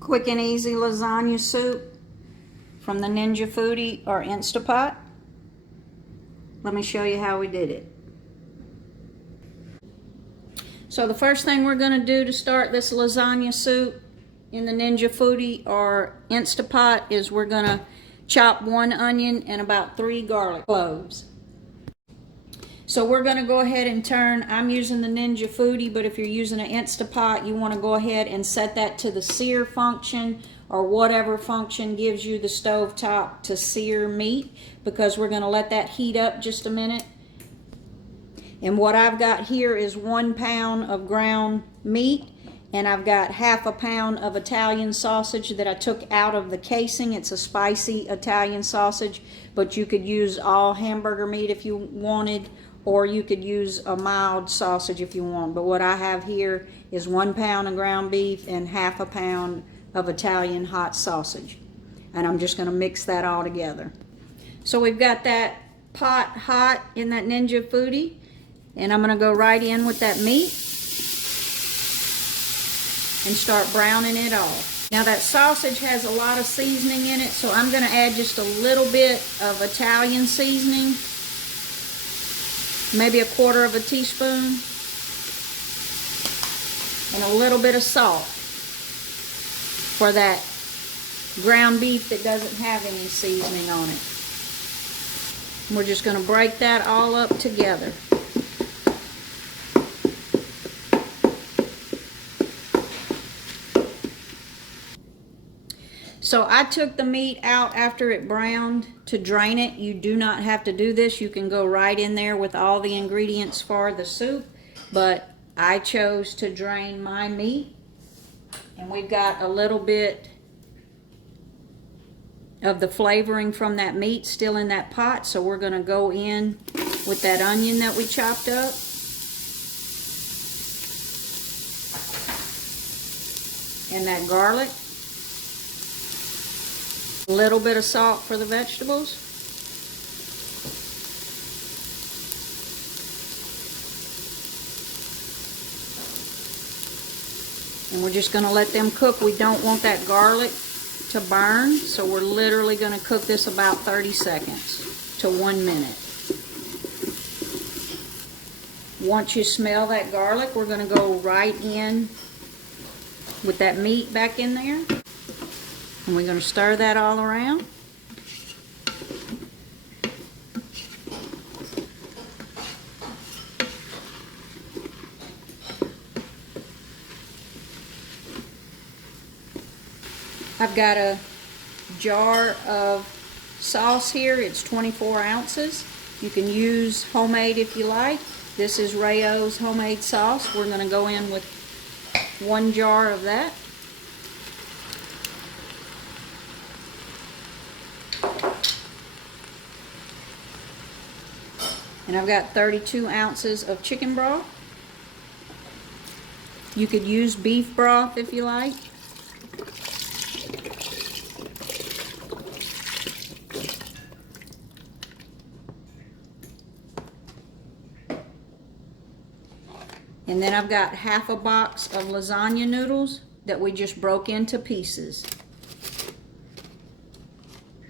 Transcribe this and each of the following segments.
Quick and easy lasagna soup from the Ninja Foodi or Instapot. Let me show you how we did it. So the first thing we're going to do to start this lasagna soup in the Ninja Foodi or Instapot is we're going to chop 1 onion and about 3 garlic cloves. So we're going to go ahead and turn, I'm using the Ninja Foodi, but if you're using an Instapot, you want to go ahead and set that to the sear function or whatever function gives you the stove top to sear meat, because we're going to let that heat up just a minute. And what I've got here is 1 pound of ground meat, and I've got ½ a pound of Italian sausage that I took out of the casing. It's a spicy Italian sausage, but you could use all hamburger meat if you wanted, or you could use a mild sausage if you want. But what I have here is 1 pound of ground beef and ½ a pound of Italian hot sausage. And I'm just gonna mix that all together. So we've got that pot hot in that Ninja Foodi, and I'm gonna go right in with that meat and start browning it off. Now that sausage has a lot of seasoning in it, so I'm gonna add just a little bit of Italian seasoning. Maybe 1/4 teaspoon, and a little bit of salt for that ground beef that doesn't have any seasoning on it. And we're just going to break that all up together. So I took the meat out after it browned to drain it. You do not have to do this. You can go right in there with all the ingredients for the soup, but I chose to drain my meat. And we've got a little bit of the flavoring from that meat still in that pot, so we're going to go in with that onion that we chopped up. And that garlic. A little bit of salt for the vegetables. And we're just going to let them cook. We don't want that garlic to burn, so we're literally going to cook this about 30 seconds to 1 minute. Once you smell that garlic, we're going to go right in with that meat back in there. And we're going to stir that all around. I've got a jar of sauce here. It's 24 ounces. You can use homemade if you like. This is Rayo's homemade sauce. We're going to go in with 1 jar of that. And I've got 32 ounces of chicken broth. You could use beef broth if you like. And then I've got ½ a box of lasagna noodles that we just broke into pieces,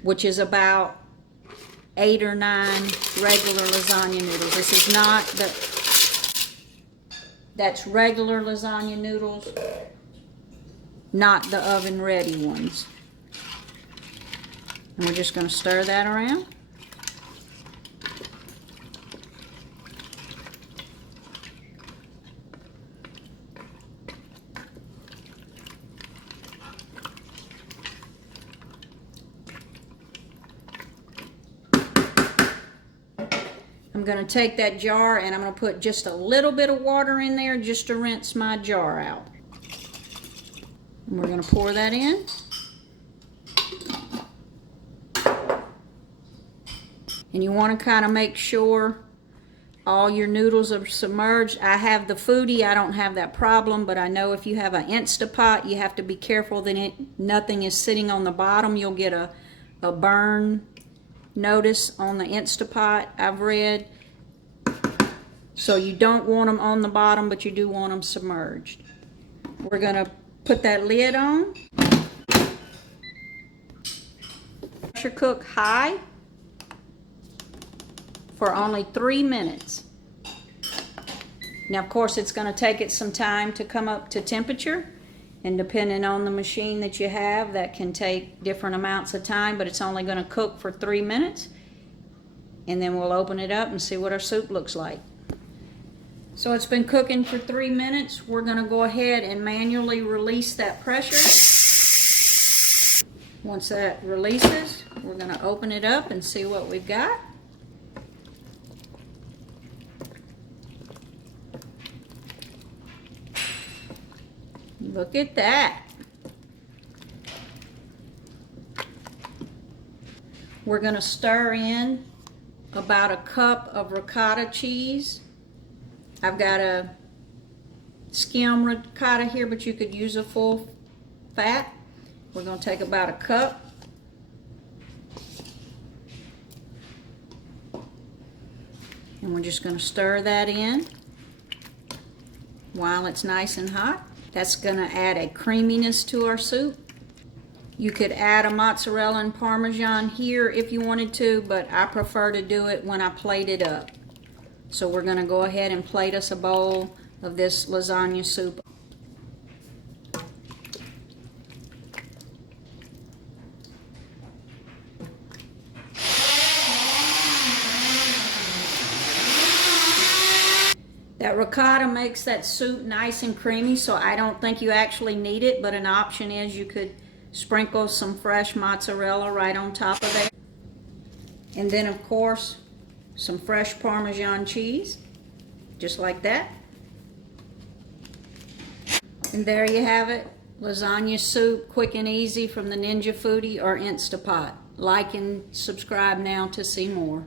which is about 8 or 9 regular lasagna noodles. This is not that's regular lasagna noodles, not the oven ready ones. And we're just going to stir that around. I'm going to take that jar and I'm going to put just a little bit of water in there just to rinse my jar out. And we're going to pour that in. And you want to kind of make sure all your noodles are submerged. I have the Foodi, I don't have that problem, but I know if you have an Instapot, you have to be careful that nothing is sitting on the bottom. You'll get a burn notice on the Instapot, I've read. So you don't want them on the bottom, but you do want them submerged. We're going to put that lid on. Pressure cook high for only 3 minutes. Now, of course, it's going to take it some time to come up to temperature, and depending on the machine that you have, that can take different amounts of time, but it's only going to cook for 3 minutes, and then we'll open it up and see what our soup looks like. So it's been cooking for 3 minutes. We're going to go ahead and manually release that pressure. Once that releases, we're going to open it up and see what we've got. Look at that. We're going to stir in about a cup of ricotta cheese. I've got a skim ricotta here, but you could use a full fat. We're going to take about a cup. And we're just going to stir that in while it's nice and hot. That's going to add a creaminess to our soup. You could add a mozzarella and Parmesan here if you wanted to, but I prefer to do it when I plate it up. So we're going to go ahead and plate us a bowl of this lasagna soup. That ricotta makes that soup nice and creamy, so I don't think you actually need it, but an option is you could sprinkle some fresh mozzarella right on top of there. And then, of course, some fresh Parmesan cheese, just like that. And there you have it, lasagna soup, quick and easy from the Ninja Foodi or Instapot. Like and subscribe now to see more.